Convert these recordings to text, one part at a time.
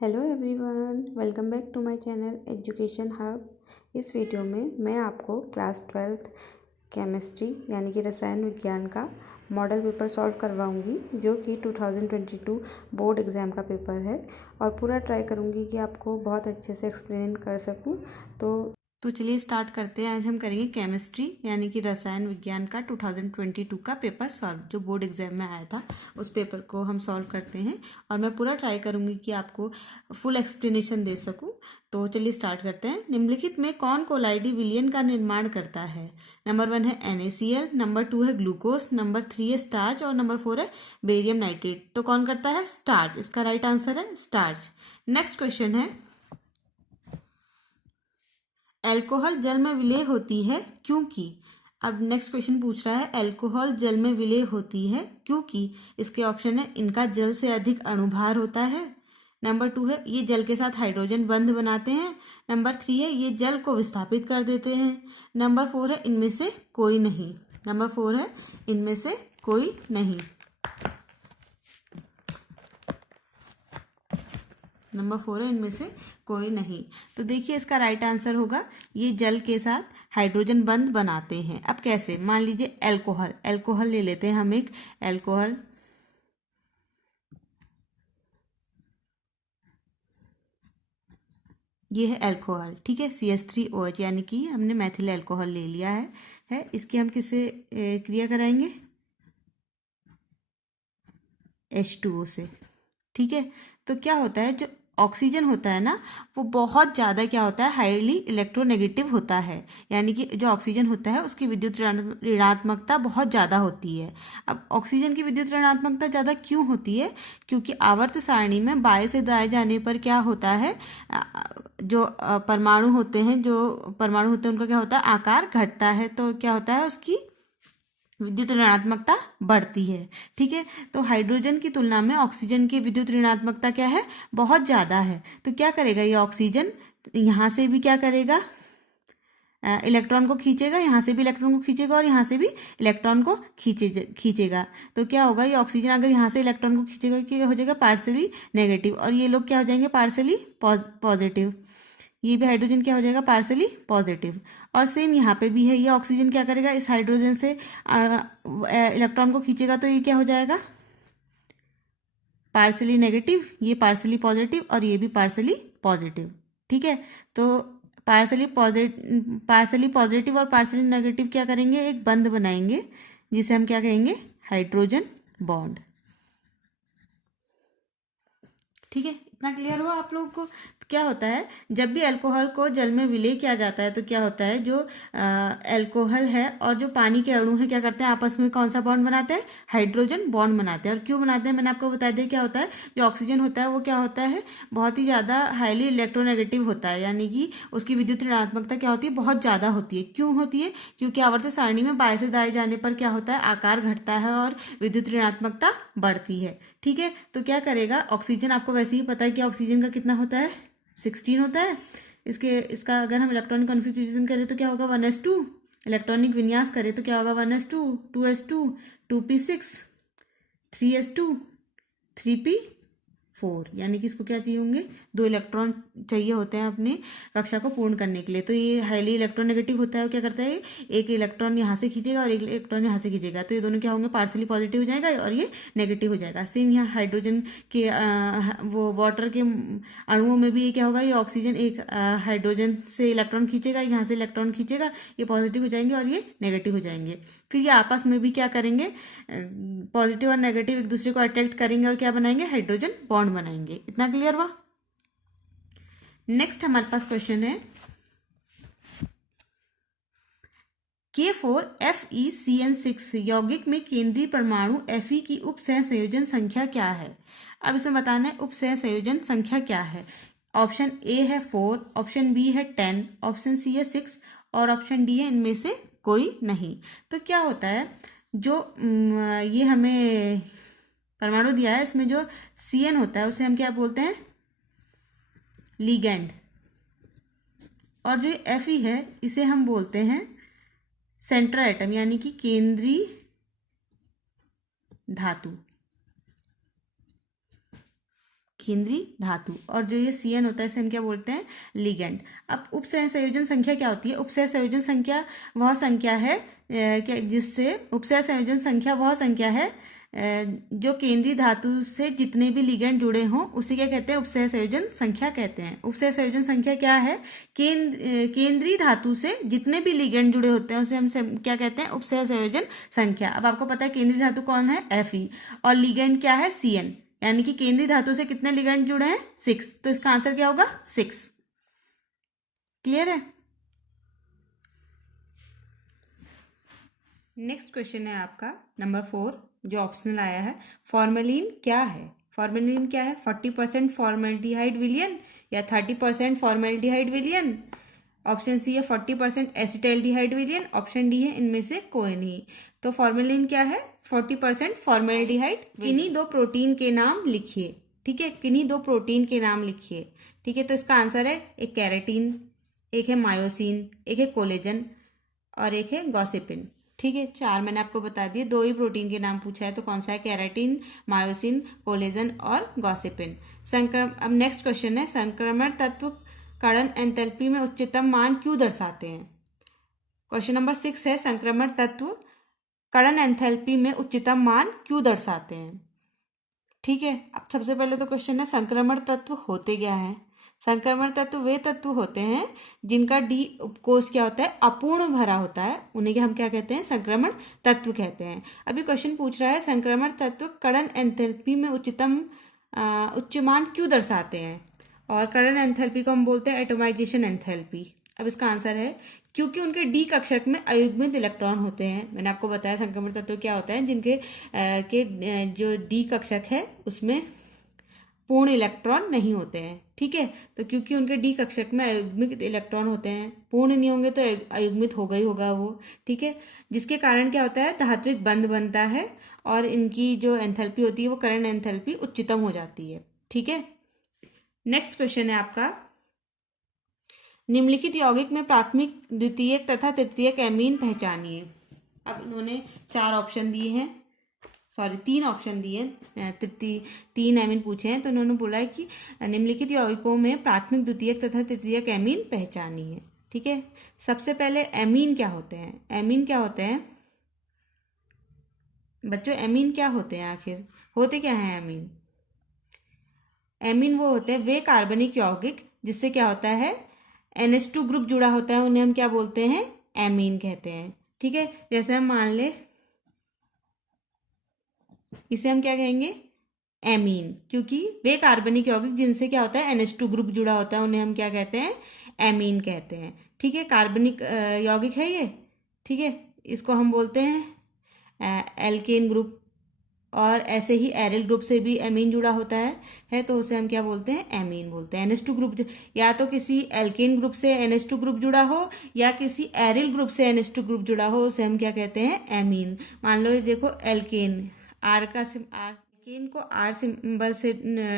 Hello everyone, welcome back to my channel education hub. इस video में मैं आपको क्लास 12th केमिस्ट्री यानी कि रसायन विज्ञान का मॉडल पेपर सॉल्व करवाऊंगी, जो कि 2022 बोर्ड एग्ज़ाम का पेपर है। और पूरा ट्राई करूंगी कि आपको बहुत अच्छे से एक्सप्लेन कर सकूं। तो चलिए स्टार्ट करते हैं। आज हम करेंगे केमिस्ट्री यानी कि रसायन विज्ञान का 2022 का पेपर सॉल्व, जो बोर्ड एग्जाम में आया था। उस पेपर को हम सॉल्व करते हैं और मैं पूरा ट्राई करूंगी कि आपको फुल एक्सप्लेनेशन दे सकूं। तो चलिए स्टार्ट करते हैं। निम्नलिखित में कौन कोलाइडी विलयन का निर्माण करता है? नंबर 1 है NaCl, नंबर 2 है ग्लूकोज, नंबर 3 है स्टार्च और नंबर 4 है बेरियम नाइट्रेट। तो कौन करता है? स्टार्च। इसका राइट आंसर है स्टार्च। नेक्स्ट क्वेश्चन है, अल्कोहल जल में विलय होती है क्योंकि। अब नेक्स्ट क्वेश्चन पूछ रहा है अल्कोहल जल में विलय होती है क्योंकि। इसके ऑप्शन है, इनका जल से अधिक अणुभार होता है। नंबर 2 है, ये जल के साथ हाइड्रोजन बंध बनाते हैं। नंबर 3 है, ये जल को विस्थापित कर देते हैं। नंबर 4 है, इनमें से कोई नहीं। नंबर 4 है, इनमें से कोई नहीं। नंबर 4 है, इनमें से कोई नहीं। तो देखिए इसका राइट आंसर होगा, ये जल के साथ हाइड्रोजन बंध बनाते हैं। अब कैसे? मान लीजिए अल्कोहल, अल्कोहल ले लेते हैं हम एक अल्कोहल। ये है अल्कोहल, ठीक है, CH3OH, यानी कि हमने मैथिल अल्कोहल ले लिया है। इसकी हम किससे क्रिया कराएंगे? H2O से, ठीक है। तो क्या होता है, जो ऑक्सीजन होता है ना, वो बहुत ज़्यादा क्या होता है, हाईली इलेक्ट्रोनेगेटिव होता है। यानी कि जो ऑक्सीजन होता है उसकी विद्युत ऋणात्मकता बहुत ज़्यादा होती है। अब ऑक्सीजन की विद्युत ऋणात्मकता ज़्यादा क्यों होती है? क्योंकि आवर्त सारणी में बाएं से दाएं जाने पर क्या होता है, जो परमाणु होते हैं उनका क्या होता है, आकार घटता है। तो क्या होता है, उसकी विद्युत ऋणात्मकता बढ़ती है, ठीक है। तो हाइड्रोजन की तुलना में ऑक्सीजन की विद्युत ऋणात्मकता क्या है, बहुत ज़्यादा है। तो क्या करेगा ये ऑक्सीजन, यहाँ से भी क्या करेगा, इलेक्ट्रॉन को खींचेगा, यहाँ से भी इलेक्ट्रॉन को खींचेगा और यहाँ से भी इलेक्ट्रॉन को खींचेगा। तो क्या होगा, ये ऑक्सीजन अगर यहाँ से इलेक्ट्रॉन को खींचेगा, क्या हो जाएगा, पार्सली नेगेटिव, और ये लोग क्या हो जाएंगे, पार्सली पॉजिटिव। ये भी हाइड्रोजन क्या हो जाएगा, पार्सली पॉजिटिव। और सेम यहाँ पे भी है, ये ऑक्सीजन क्या करेगा, इस हाइड्रोजन से इलेक्ट्रॉन को खींचेगा, तो ये क्या हो जाएगा, पार्सली नेगेटिव, ये पार्सली पॉजिटिव और ये भी पार्सली पॉजिटिव, ठीक है। तो पार्सली पॉजिटिव और पार्सली नेगेटिव क्या करेंगे, एक बंध बनाएंगे, जिसे हम क्या कहेंगे, हाइड्रोजन बॉन्ड, ठीक है। इतना क्लियर हुआ आप लोगों को? तो क्या होता है, जब भी अल्कोहल को जल में विलय किया जाता है तो क्या होता है, जो अल्कोहल है और जो पानी के अणु है क्या करते हैं, आपस में कौन सा बॉन्ड बनाते हैं, हाइड्रोजन बॉन्ड बनाते हैं। और क्यों बनाते हैं, मैंने आपको बता दिया। क्या होता है, जो ऑक्सीजन होता है वो क्या होता है, बहुत ही ज़्यादा हाईली इलेक्ट्रोनेगेटिव होता है, यानी कि उसकी विद्युत ऋणात्मकता क्या होती है, बहुत ज़्यादा होती है। क्यों होती है? क्योंकि आवर्त सारणी में बाएं से दाएं जाने पर क्या होता है, आकार घटता है और विद्युत ऋणात्मकता बढ़ती है, ठीक है। तो क्या करेगा, ऑक्सीजन आपको वैसे ही पता है कि ऑक्सीजन का कितना होता है, 16 होता है। इसका अगर हम इलेक्ट्रॉनिक कॉन्फ़िगरेशन करें तो क्या होगा, 1s2। इलेक्ट्रॉनिक विन्यास करें तो क्या होगा, 1s2, 2s2, 2p6, 3s2, 3p4। यानी कि इसको क्या चाहिए होंगे, 2 इलेक्ट्रॉन चाहिए होते हैं अपने कक्षा को पूर्ण करने के लिए। तो ये हाईली इलेक्ट्रोनेगेटिव होता है, क्या करता है, एक इलेक्ट्रॉन यहाँ से खींचेगा और एक इलेक्ट्रॉन यहाँ से खींचेगा, तो ये दोनों क्या होंगे, पार्सली पॉजिटिव हो जाएगा और ये नेगेटिव हो जाएगा। सेम यहाँ हाइड्रोजन के वो वाटर के अणुओं में भी ये क्या होगा, ये ऑक्सीजन एक हाइड्रोजन से इलेक्ट्रॉन खींचेगा, यहाँ से इलेक्ट्रॉन खींचेगा, ये पॉजिटिव हो जाएंगे और ये नेगेटिव हो जाएंगे। फिर ये आपस में भी क्या करेंगे, पॉजिटिव और नेगेटिव एक दूसरे को अट्रैक्ट करेंगे और क्या बनाएंगे, हाइड्रोजन बॉन्ड बनाएंगे। इतना क्लियर हुआ? नेक्स्ट हमारे पास क्वेश्चन है, K4FeCN6 यौगिक में केंद्रीय परमाणु Fe की उप सह संयोजन संख्या क्या है? अब इसमें बताना है उप सह संयोजन संख्या क्या है। ऑप्शन ए है 4, ऑप्शन बी है 10, ऑप्शन सी है 6 और ऑप्शन डी है इनमें से कोई नहीं। तो क्या होता है, जो ये हमें परमाणु दिया है, इसमें जो CN होता है उसे हम क्या बोलते हैं, लिगैंड। और जो Fe है इसे हम बोलते हैं सेंट्रल एटम, यानी कि केंद्रीय धातु। केंद्रीय धातु, और जो ये CN होता है इसे हम क्या बोलते हैं, लिगेंड। अब उपसह संयोजन संख्या क्या होती है? उपसह संयोजन संख्या वह संख्या है जिससे उपसह संयोजन संख्या वह संख्या है जो केंद्रीय धातु से जितने भी लिगेंड जुड़े हों उसे क्या कहते हैं, उपसह संयोजन संख्या कहते हैं। उपसह संयोजन संख्या क्या है? केंद्रीय धातु से जितने भी लिगेंड जुड़े होते हैं उसे हम क्या कहते हैं, उपसह संयोजन संख्या। अब आपको पता है केंद्रीय धातु कौन है, Fe, और लिगेंड क्या है, CN, यानी कि केंद्रीय धातु से कितने लिगेंड जुड़े हैं, 6, तो इसका आंसर क्या होगा, 6। क्लियर है? नेक्स्ट क्वेश्चन है आपका नंबर 4 जो ऑप्शनल आया है। फॉर्मेलिन क्या है? फॉर्मेलिन क्या है? 40% फॉर्मेल्डिहाइड विलयन या 30% फॉर्मेल्डिहाइड विलयन? ऑप्शन सी है 40% एसिटाल्डिहाइड विलयन, ऑप्शन डी है इनमें से कोई नहीं। तो फॉर्मेलिन क्या है? 40% फॉर्मेल्डिहाइड। किन्हीं दो प्रोटीन के नाम लिखिए, ठीक है, किन्हीं दो प्रोटीन के नाम लिखिए, ठीक है। तो इसका आंसर है एक कैरेटीन, एक है मायोसिन, एक है कोलेजन और एक है गॉसिपिन, ठीक है। 4 मैंने आपको बता दिए, 2 ही प्रोटीन के नाम पूछा है, तो कौन सा है, केराटिन, मायोसिन, कोलेजन और गॉसिपिन। अब नेक्स्ट क्वेश्चन है, संक्रमण तत्व कण एंथैल्पी में उच्चतम मान क्यों दर्शाते हैं? क्वेश्चन नंबर 6 है, संक्रमण तत्व कण एंथैल्पी में उच्चतम मान क्यों दर्शाते हैं, ठीक है। अब सबसे पहले तो क्वेश्चन है संक्रमण तत्व होते क्या हैं? संक्रमण तत्व वे तत्व होते हैं जिनका डी उपकोष क्या होता है, अपूर्ण भरा होता है, उन्हें हम क्या कहते हैं, संक्रमण तत्व कहते हैं। अभी क्वेश्चन पूछ रहा है संक्रमण तत्व कण एंथैल्पी में उच्च मान क्यों दर्शाते हैं, और कण एंथैल्पी को हम बोलते हैं एटोमाइजेशन एंथैल्पी। अब इसका आंसर है क्योंकि उनके डी कक्षक में अयुग्मित इलेक्ट्रॉन होते हैं। मैंने आपको बताया संक्रमण तत्व क्या होता है, जिनके जो डी कक्षक है उसमें पूर्ण इलेक्ट्रॉन नहीं होते हैं, ठीक है। तो क्योंकि उनके डी कक्षक में अयुग्मित इलेक्ट्रॉन होते हैं, पूर्ण नहीं होंगे तो अयुग्मित होगा ही होगा वो, ठीक है, जिसके कारण क्या होता है, धात्विक बंध बनता है और इनकी जो एंथैल्पी होती है वो कण एंथैल्पी उच्चतम हो जाती है, ठीक है। नेक्स्ट क्वेश्चन है आपका, निम्नलिखित यौगिक में प्राथमिक, द्वितीयक तथा तृतीयक एमीन पहचानिए। अब इन्होंने 4 ऑप्शन दिए हैं, सॉरी 3 ऑप्शन दिए, 3 एमीन पूछे हैं, तो उन्होंने बोला है कि निम्नलिखित यौगिकों में प्राथमिक, द्वितीयक तथा तृतीयक एमीन पहचानिए, ठीक है। सबसे पहले एमीन क्या होते हैं? एमीन क्या होते हैं बच्चों, एमीन क्या होते हैं, आखिर होते क्या हैं एमीन? एमीन वो होते हैं वे कार्बनिक यौगिक जिससे क्या होता है, NH2 ग्रुप जुड़ा होता है, उन्हें हम क्या बोलते हैं, एमीन कहते हैं, ठीक है। जैसे हम मान ले इसे हम क्या कहेंगे, एमीन, क्योंकि वे कार्बनिक यौगिक जिनसे क्या होता है, NH2 ग्रुप जुड़ा होता है, उन्हें हम क्या कहते हैं, एमीन कहते हैं, ठीक है। कार्बनिक यौगिक है ये, ठीक है, इसको हम बोलते हैं एल्केन ग्रुप, और ऐसे ही एरिल ग्रुप से भी एमीन जुड़ा होता है तो उसे हम क्या बोलते हैं, एमीन बोलते हैं। NH2 ग्रुप या तो किसी एल्केन ग्रुप से NH2 ग्रुप जुड़ा हो या किसी एरिल ग्रुप से NH2 ग्रुप जुड़ा हो, उसे हम क्या कहते हैं, एमीन। मान लो ये देखो एल्केन, एल्केन को R सिंबल से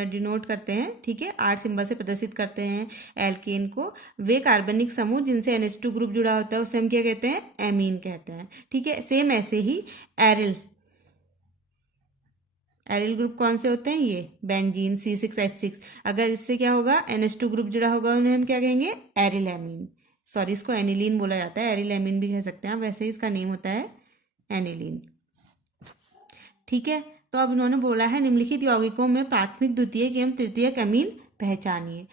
डिनोट करते हैं, ठीक है, R सिंबल से प्रदर्शित करते हैं एल्केन को। वे कार्बनिक समूह जिनसे NH2 ग्रुप जुड़ा होता है उसे हम क्या कहते हैं, एमीन कहते हैं, ठीक है। सेम ऐसे ही एरिल ग्रुप कौन से होते हैं, ये बेंजीन C6H6, अगर इससे क्या होगा, NH2 ग्रुप जुड़ा होगा, उन्हें हम क्या कहेंगे, एरिल एमीन, सॉरी इसको एनिलीन बोला जाता है, एरिल एमीन भी कह सकते हैं, वैसे ही इसका नेम होता है एनिलीन, ठीक है। तो अब इन्होंने बोला है निम्नलिखित यौगिकों में प्राथमिक, द्वितीयक एवं तृतीयक एमीन पहचानिए,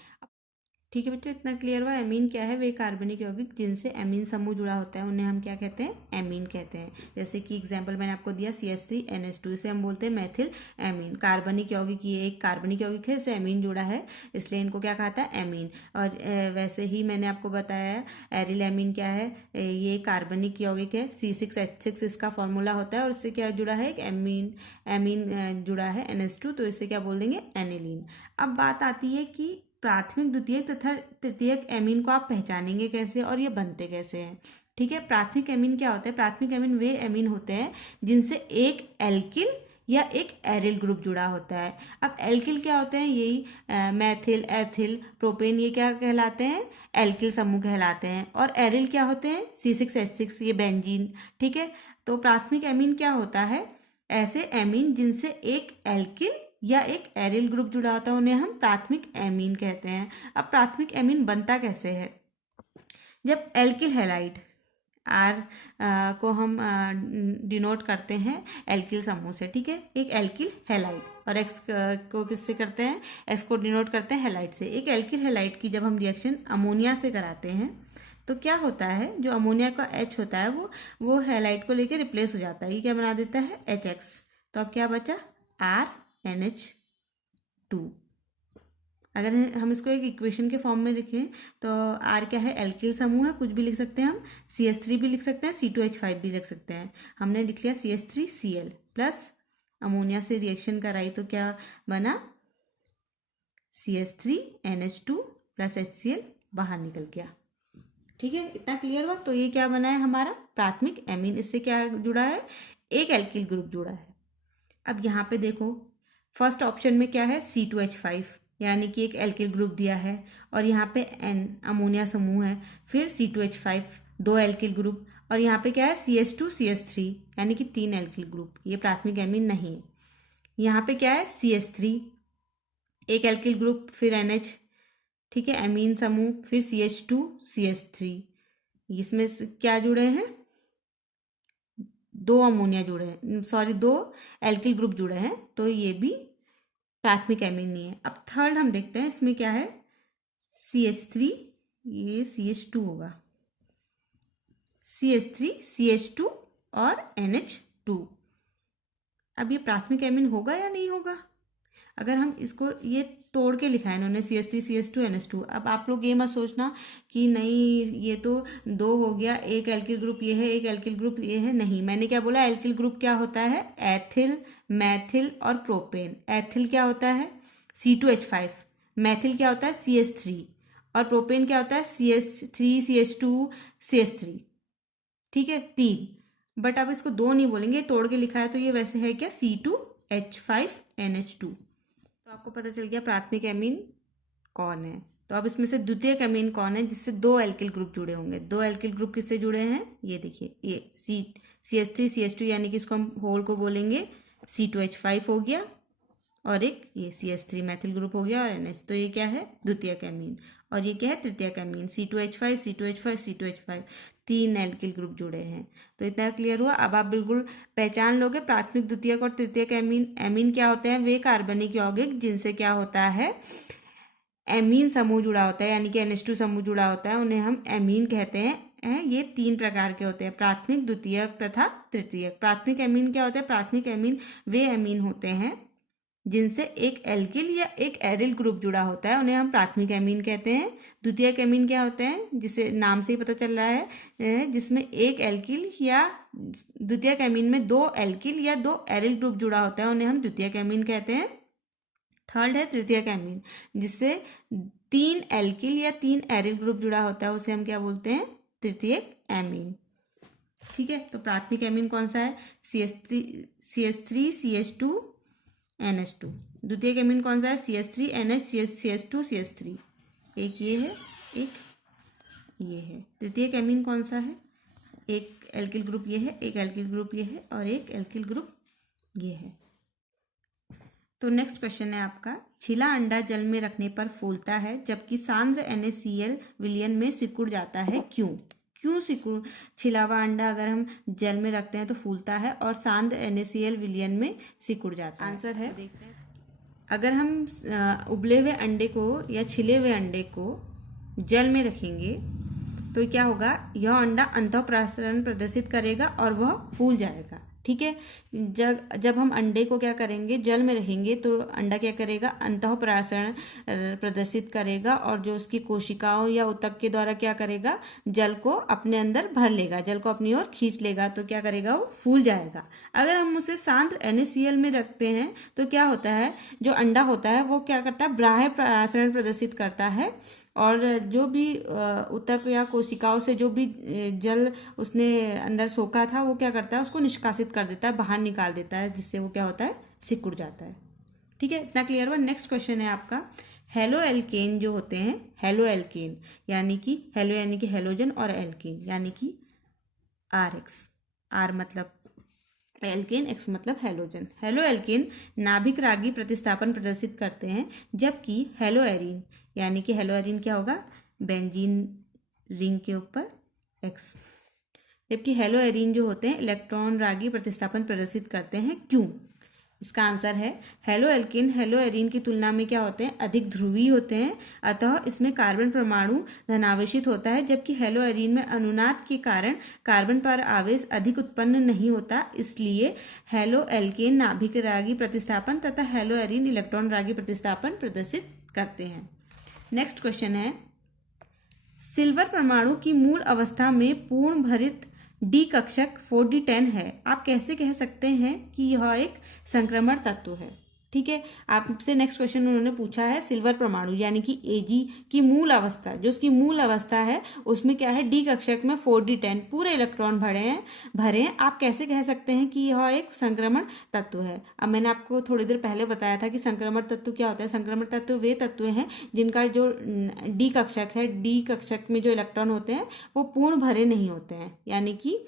ठीक है बच्चों, इतना क्लियर हुआ। एमीन क्या है, वे कार्बनिक यौगिक जिनसे एमीन समूह जुड़ा होता है उन्हें हम क्या कहते हैं, एमीन कहते हैं। जैसे कि एग्जांपल मैंने आपको दिया CH3NH2, इसे हम बोलते हैं मेथिल एमीन। कार्बनिक यौगिक, ये एक कार्बनिक यौगिक है, इससे एमीन जुड़ा है, इसलिए इनको क्या कहता है, एमीन। और वैसे ही मैंने आपको बताया एरिल एमीन क्या है, ये कार्बनिक यौगिक है, C6H6 इसका फॉर्मूला होता है, और इससे क्या जुड़ा है, एक एमीन जुड़ा है NH2, तो इससे क्या बोल देंगे, एनिलीन। अब बात आती है कि प्राथमिक, द्वितीयक तथा तृतीयक एमीन को आप पहचानेंगे कैसे और ये बनते कैसे हैं, ठीक है। प्राथमिक एमीन क्या होता है, प्राथमिक एमीन वे एमीन होते हैं जिनसे एक एल्किल या एक एरिल ग्रुप जुड़ा होता है। अब एल्किल क्या होते हैं, यही मैथिल, एथिल, प्रोपेन, ये क्या कहलाते हैं, एल्किल समूह कहलाते हैं। और एरिल क्या होते हैं, C6H6, ये बेंजीन, ठीक है। तो प्राथमिक एमीन क्या होता है, ऐसे एमीन जिनसे एक एल्किल या एक एरिल ग्रुप जुड़ा होता है उन्हें हम प्राथमिक एमीन कहते हैं। अब प्राथमिक एमीन बनता कैसे है? जब एल्किल हैलाइड आर को हम डिनोट करते हैं एल्किल समूह से, ठीक है, एक एल्किल हैलाइड, और एक्स को किससे करते हैं? एक्स को डिनोट करते हैं हैलाइड से। एक एल्किल हैलाइड की जब हम रिएक्शन अमोनिया से कराते हैं तो क्या होता है, जो अमोनिया का H होता है वो हैलाइड को लेकर रिप्लेस हो जाता है। ये क्या बना देता है? HX। तो अब क्या बचा? RNH2। अगर हम इसको एक इक्वेशन के फॉर्म में लिखें तो R क्या है? एल्किल समूह है, कुछ भी लिख सकते हैं हम, CH3 भी लिख सकते हैं, C2H5 भी लिख सकते हैं। हमने लिख लिया CH3Cl प्लस अमोनिया से रिएक्शन कराई तो क्या बना? CH3NH2 प्लस HCl बाहर निकल गया। ठीक है, इतना क्लियर हुआ? तो ये क्या बना है हमारा? प्राथमिक एमीन। इससे क्या जुड़ा है? एक एल्किल ग्रुप जुड़ा है। अब यहाँ पे देखो, फर्स्ट ऑप्शन में क्या है? C2H5, यानी कि एक एल्किल ग्रुप दिया है, और यहाँ पे N अमोनिया समूह है, फिर C2H5 दो एल्किल ग्रुप, और यहाँ पे क्या है? CH2 CH3 यानी कि 3 एल्किल ग्रुप। ये प्राथमिक एमीन नहीं है। यहाँ पे क्या है? CH3 एक एल्किल ग्रुप, फिर NH, ठीक है, एमीन समूह, फिर CH2 CH3। इसमें क्या जुड़े हैं? दो अमोनिया जुड़े हैं, सॉरी, दो एल्किल ग्रुप जुड़े हैं, तो ये भी प्राथमिक एमीन नहीं है। अब थर्ड हम देखते हैं, इसमें क्या है? CH3, ये CH2 होगा, CH3 CH2 और NH2। अब ये प्राथमिक एमीन होगा या नहीं होगा? अगर हम इसको ये तोड़ के लिखा है इन्होंने, CH3 CH2 NH2। अब आप लोग ये मत सोचना कि नहीं ये तो दो हो गया, एक एल्किल ग्रुप ये है, एक एल्किल ग्रुप ये है। नहीं, मैंने क्या बोला? एल्किल ग्रुप क्या होता है? एथिल, मैथिल और प्रोपेन। एथिल क्या होता है? C2H5। मैथिल क्या होता है? CH3। और प्रोपेन क्या होता है? CH3 CH2 CH3। ठीक है, 3। बट अब इसको दो नहीं बोलेंगे, तोड़ के लिखा है तो ये वैसे है क्या? C2H5NH2। तो आपको पता चल गया प्राथमिक एमीन कौन है। तो अब इसमें से द्वितीयक एमीन कौन है जिससे दो एल्किल ग्रुप जुड़े होंगे? दो एल्किल ग्रुप किससे जुड़े हैं? ये देखिए, ये CH3 CH2 यानी कि इसको हम होल को बोलेंगे C2H5 हो गया, और एक ये CH3 मैथिल ग्रुप हो गया, और NH। तो ये क्या है? द्वितीयक एमीन। और ये क्या है? तृतीयक amine. C2H5 C2H5 C2H5, 3 alkyl group जुड़े हैं। तो इतना क्लियर हुआ? अब आप बिल्कुल पहचान लोगे प्राथमिक, द्वितीयक और तृतीयक एमीन। एमीन क्या होते हैं? वे कार्बनिक यौगिक जिनसे क्या होता है? एमीन समूह जुड़ा होता है, यानी कि NH2 समूह जुड़ा होता है, उन्हें हम एमीन कहते हैं। ये 3 प्रकार के होते हैं, प्राथमिक, द्वितीयक तथा तृतीयक। प्राथमिक एमीन क्या होते हैं? प्राथमिक एमीन वे एमीन होते हैं जिनसे एक एल्किल या एक एरिल ग्रुप जुड़ा होता है, उन्हें हम प्राथमिक एमीन कहते हैं। द्वितीयक एमीन क्या होते हैं? जिसे नाम से ही पता चल रहा है, जिसमें एक एल्किल या द्वितीयक एमीन में दो एल्किल या दो एरिल ग्रुप जुड़ा होता है, उन्हें हम द्वितीयक एमीन कहते हैं। थर्ड है तृतीयक एमीन, जिससे 3 एल्किल या 3 एरिल ग्रुप जुड़ा होता है, उसे हम क्या बोलते हैं? तृतीयक एमीन। ठीक है, तो प्राथमिक एमीन कौन सा है? CH3 CH2 NH2। द्वितीयक एमीन कौन सा है? CH3 NH CH2 CH3। एक ये है, एक ये है। तृतीयक एमीन कौन सा है? एक एल्किल ग्रुप ये है, एक एल्किल ग्रुप ये है, और एक एल्किल ग्रुप ये है। तो नेक्स्ट क्वेश्चन है आपका, छिला अंडा जल में रखने पर फूलता है जबकि सांद्र NaCl विलयन में सिकुड़ जाता है, क्यों? क्यों सिकुड़? छिलावा अंडा अगर हम जल में रखते हैं तो फूलता है, और सांद्र NaCl विलयन में सिकुड़ जाता है। आंसर है, देखते हैं। अगर हम उबले हुए अंडे को या छिले हुए अंडे को जल में रखेंगे तो क्या होगा? यह अंडा अंतःप्रसारण प्रदर्शित करेगा और वह फूल जाएगा। ठीक है, जब हम अंडे को क्या करेंगे? जल में रहेंगे तो अंडा क्या करेगा? अंतःप्रसारण प्रदर्शित करेगा, और जो उसकी कोशिकाओं या ऊतक के द्वारा क्या करेगा? जल को अपने अंदर भर लेगा, जल को अपनी ओर खींच लेगा, तो क्या करेगा? वो फूल जाएगा। अगर हम उसे सांद्र NaCl में रखते हैं तो क्या होता है? जो अंडा होता है वो क्या करता है? बाह्य प्रसारण प्रदर्शित करता है, और जो भी ऊतक या कोशिकाओं से जो भी जल उसने अंदर सोखा था वो क्या करता है? उसको निष्कासित कर देता है, बाहर निकाल देता है, जिससे वो क्या होता है? सिकुड़ जाता है। ठीक है, इतना क्लियर हुआ? नेक्स्ट क्वेश्चन है आपका, हेलो एल्केन जो होते हैं, हेलो एल्केन यानी कि हेलो यानी कि हेलोजन, और एल्केन यानी कि RX। R मतलब एल्केन, एक्स मतलब हैलोजन। हेलो एल्केन नाभिक रागी प्रतिस्थापन प्रदर्शित करते हैं, जबकि हेलो एरीन यानी कि हेलो एरीन क्या होगा, बेंजीन रिंग के ऊपर एक्स, जबकि हेलो एरीन जो होते हैं इलेक्ट्रॉन रागी प्रतिस्थापन प्रदर्शित करते हैं। क्यों? इसका आंसर है हेलो एल्केन हेलो एरीन की तुलना में क्या होते हैं, अधिक ध्रुवीय होते हैं, अतः इसमें कार्बन परमाणु धनावेशित होता है, जबकि हेलो एरीन में अनुनाद के कारण कार्बन पर आवेश अधिक उत्पन्न नहीं होता। इसलिए हेलो एल्केन नाभिक रागी प्रतिस्थापन तथा हेलो एरीन इलेक्ट्रॉन रागी प्रतिस्थापन प्रदर्शित करते हैं। नेक्स्ट क्वेश्चन है, सिल्वर परमाणु की मूल अवस्था में पूर्ण भरित डी कक्षक 4d10 है, आप कैसे कह सकते हैं कि यह एक संक्रमण तत्व है? ठीक है, आपसे नेक्स्ट क्वेश्चन उन्होंने पूछा है सिल्वर परमाणु यानी कि Ag की मूल अवस्था, जो उसकी मूल अवस्था है उसमें क्या है, डी कक्षक में 4d10 पूरे इलेक्ट्रॉन भरे हैं, आप कैसे कह सकते हैं कि यह एक संक्रमण तत्व है? अब मैंने आपको थोड़ी देर पहले बताया था कि संक्रमण तत्व क्या होता है। संक्रमण तत्व वे तत्व हैं जिनका जो डी कक्षक है, डी कक्षक में जो इलेक्ट्रॉन होते हैं वो पूर्ण भरे नहीं होते हैं, यानी कि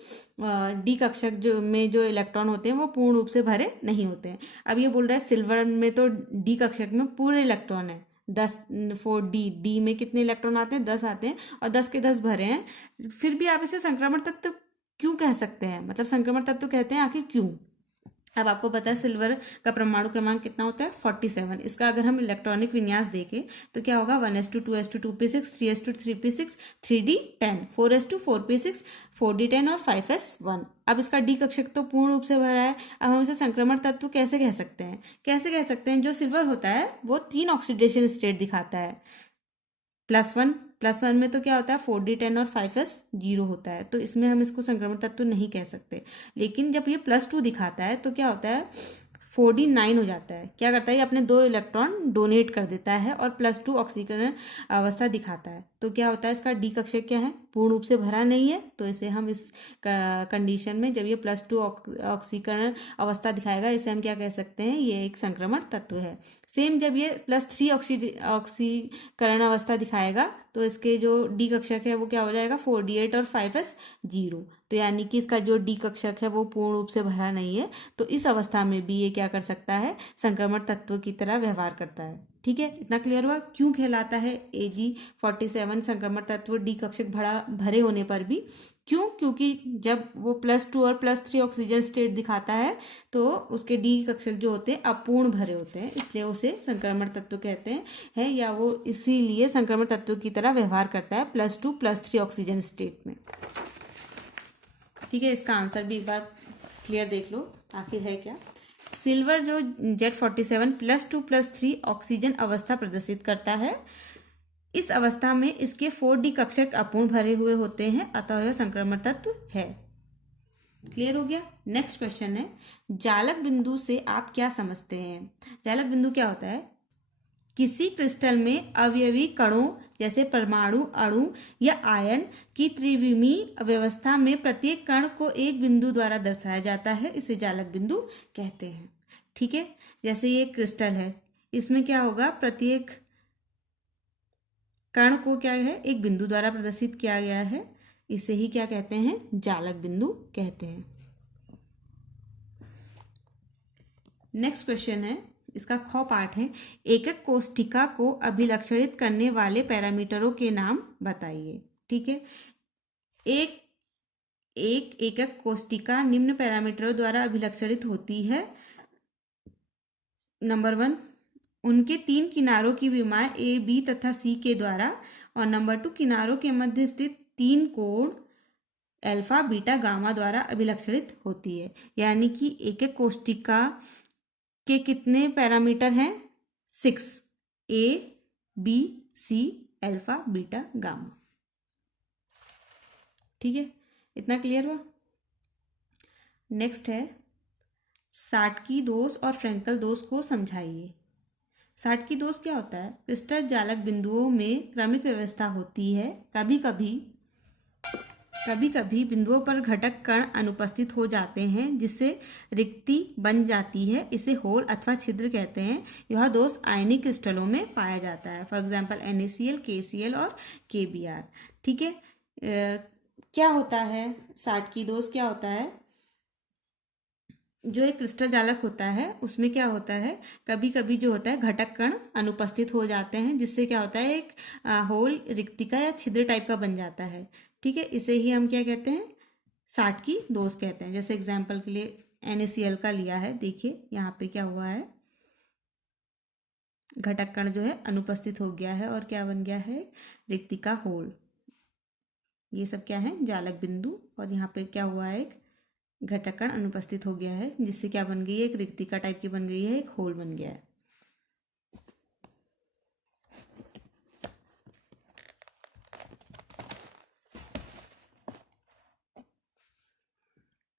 डी कक्षक जो इलेक्ट्रॉन होते हैं वो पूर्ण रूप से भरे नहीं होते हैं। अब ये बोल रहा है सिल्वर में तो डी कक्षक में पूरे इलेक्ट्रॉन है 10, 4d में कितने इलेक्ट्रॉन आते हैं, 10 आते हैं और 10 के 10 भरे हैं, फिर भी आप इसे संक्रमण तत्व क्यों कह सकते हैं? मतलब संक्रमण तत्व कहते हैं आखिर क्यों? अब आपको पता है सिल्वर का परमाणु क्रमांक कितना होता है, 47। इसका अगर हम इलेक्ट्रॉनिक विन्यास देखें तो क्या होगा, 1s2 2s2 2p6 3s2 3p6 3d10 4s2 4p6 4d10 और 5s1। अब इसका डी कक्षक तो पूर्ण रूप से भरा है, अब हम इसे संक्रमण तत्व कैसे कह सकते हैं? कैसे कह सकते हैं, जो सिल्वर होता है वो 3 ऑक्सीडेशन स्टेट दिखाता है, +1 में तो क्या होता है 4d10 और 5s0 होता है, तो इसमें हम इसको संक्रमण तत्व नहीं कह सकते। लेकिन जब ये +2 दिखाता है तो क्या होता है, 4d9 हो जाता है। क्या करता है, ये अपने 2 इलेक्ट्रॉन डोनेट कर देता है और +2 ऑक्सीकरण अवस्था दिखाता है। तो क्या होता है, इसका डी कक्षक क्या है, पूर्ण रूप से भरा नहीं है, तो इसे हम इस कंडीशन में जब ये +2 ऑक्सीकरण अवस्था दिखाएगा इसे हम क्या कह सकते हैं, ये एक संक्रमण तत्व है। सेम जब ये +3 ऑक्सीकरण अवस्था दिखाएगा तो इसके जो डी कक्षक है वो क्या हो जाएगा, 4d8 और 5s0, तो यानी कि इसका जो डी कक्षक है वो पूर्ण रूप से भरा नहीं है, तो इस अवस्था में भी ये क्या कर सकता है, संक्रमण तत्व की तरह व्यवहार करता है। ठीक है, इतना क्लियर हुआ क्यों कहलाता है Ag47 संक्रमण तत्व डी कक्षक भरे होने पर भी? क्यों? क्योंकि जब वो +2 और +3 ऑक्सीजन स्टेट दिखाता है तो उसके डी कक्षक जो होते हैं अपूर्ण भरे होते हैं, इसलिए उसे संक्रमण तत्व कहते हैं या वो इसीलिए संक्रमण तत्व की तरह व्यवहार करता है +2 +3 ऑक्सीजन स्टेट में। ठीक है, इसका आंसर भी एक बार क्लियर देख लो आखिर है क्या। सिल्वर जो Z47 +2 +3 ऑक्सीजन अवस्था प्रदर्शित करता है, इस अवस्था में इसके 4d कक्षक अपूर्ण भरे हुए होते हैं, अतः यह संक्रमण तत्व है। क्लियर हो गया। नेक्स्ट क्वेश्चन है, जालक बिंदु से आप क्या समझते हैं? जालक बिंदु क्या होता है, किसी क्रिस्टल में अवयवी कणों जैसे परमाणु, अणु या आयन की त्रिविमीय व्यवस्था में प्रत्येक कण को एक बिंदु द्वारा दर्शाया जाता है, इसे जालक बिंदु कहते हैं। ठीक है, जैसे ये क्रिस्टल है, इसमें क्या होगा, प्रत्येक कण को क्या है, एक बिंदु द्वारा प्रदर्शित किया गया है, इसे ही क्या कहते हैं, जालक बिंदु कहते हैं। नेक्स्ट क्वेश्चन है, इसका ख पार्ट है, एकक कोष्ठिका को अभिलक्षणित करने वाले पैरामीटरों के नाम बताइए। ठीक है, एक एकक कोष्ठिका निम्न पैरामीटरों द्वारा अभिलक्षणित होती है। नंबर 1, उनके 3 किनारों की विमाएं ए, बी तथा सी के द्वारा, और नंबर 2, किनारों के मध्य स्थित 3 कोण अल्फा, बीटा, गामा द्वारा अभिलक्षणित होती है। यानी कि एकक कोष्ठिका के कितने पैरामीटर हैं, 6, ए, बी, सी, अल्फा, बीटा, गामा। ठीक है, इतना क्लियर हुआ। नेक्स्ट है, साटकी दोष और फ्रेंकल दोष को समझाइए। साटकी दोष क्या होता है, क्रिस्टल जालक बिंदुओं में क्रमिक व्यवस्था होती है, कभी कभी बिंदुओं पर घटक कण अनुपस्थित हो जाते हैं जिससे रिक्ति बन जाती है, इसे होल अथवा छिद्र कहते हैं। यह दोष आयनिक क्रिस्टलों में पाया जाता है, फॉर एग्जांपल NaCl, KCl और KBr। ठीक है, क्या होता है साटकी दोष, क्या होता है, जो एक क्रिस्टल जालक होता है उसमें क्या होता है, कभी कभी जो होता है घटक कण अनुपस्थित हो जाते हैं, जिससे क्या होता है एक होल, रिक्तिका या छिद्र टाइप का बन जाता है। ठीक है, इसे ही हम क्या कहते हैं, साटकी दोष कहते हैं। जैसे एग्जाम्पल के लिए NaCl का लिया है, देखिए यहाँ पे क्या हुआ है, घटक कण जो है अनुपस्थित हो गया है और क्या बन गया है, रिक्तिका होल। ये सब क्या है, जालक बिंदु। और यहाँ पे क्या हुआ है, एक घटक कण अनुपस्थित हो गया है, जिससे क्या बन गई है, एक रिक्तिका टाइप की बन गई है, एक होल बन गया है।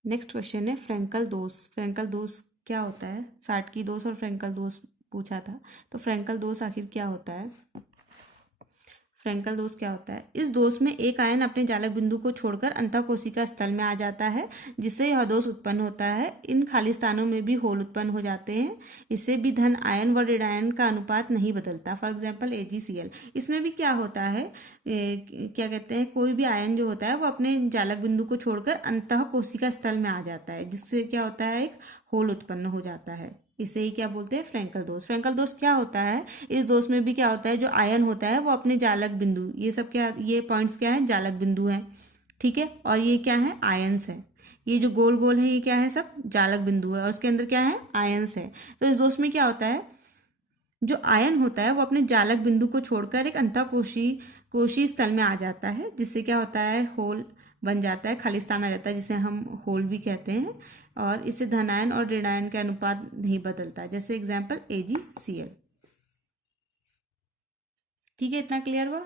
नेक्स्ट क्वेश्चन है फ्रैंकल दोष। फ्रैंकल दोष क्या होता है, साटकी दोष और फ्रैंकल दोष पूछा था। तो फ्रैंकल दोष आखिर क्या होता है, फ्रैंकल दोष क्या होता है, इस दोष में एक आयन अपने जालक बिंदु को छोड़कर अंतःकोशिका स्थल में आ जाता है, जिससे यह दोष उत्पन्न होता है। इन खाली स्थानों में भी होल उत्पन्न हो जाते हैं। इससे भी धन आयन व ऋण आयन का अनुपात नहीं बदलता। फॉर एग्जाम्पल AgCl, इसमें भी क्या होता है, क्या कहते हैं, कोई भी आयन जो होता है वो अपने जालक बिंदु को छोड़कर अंतःकोशिका स्थल में आ जाता है, जिससे क्या होता है, एक होल उत्पन्न हो जाता है। इसे ही क्या बोलते हैं, फ्रैंकल दोष। फ्रैंकल दोष क्या होता है, इस दोष में भी क्या होता है, जो आयन होता है वो अपने जालक बिंदु, ये सब क्या, ये पॉइंट्स क्या है, जालक बिंदु हैं। ठीक है, और ये क्या है, आयंस है। ये जो गोल गोल है ये क्या है, सब जालक बिंदु है और उसके अंदर क्या है, आयंस है। तो इस दोष में क्या होता है, जो आयन होता है वो अपने जालक बिंदु को छोड़कर एक कोशी स्थल में आ जाता है, जिससे क्या होता है, होल बन जाता है, खाली स्थान आ जाता है, जिसे हम होल भी कहते हैं। और इससे धनायन और ऋणायन का अनुपात नहीं बदलता। जैसे एग्जाम्पल AgCl। ठीक है, इतना क्लियर हुआ।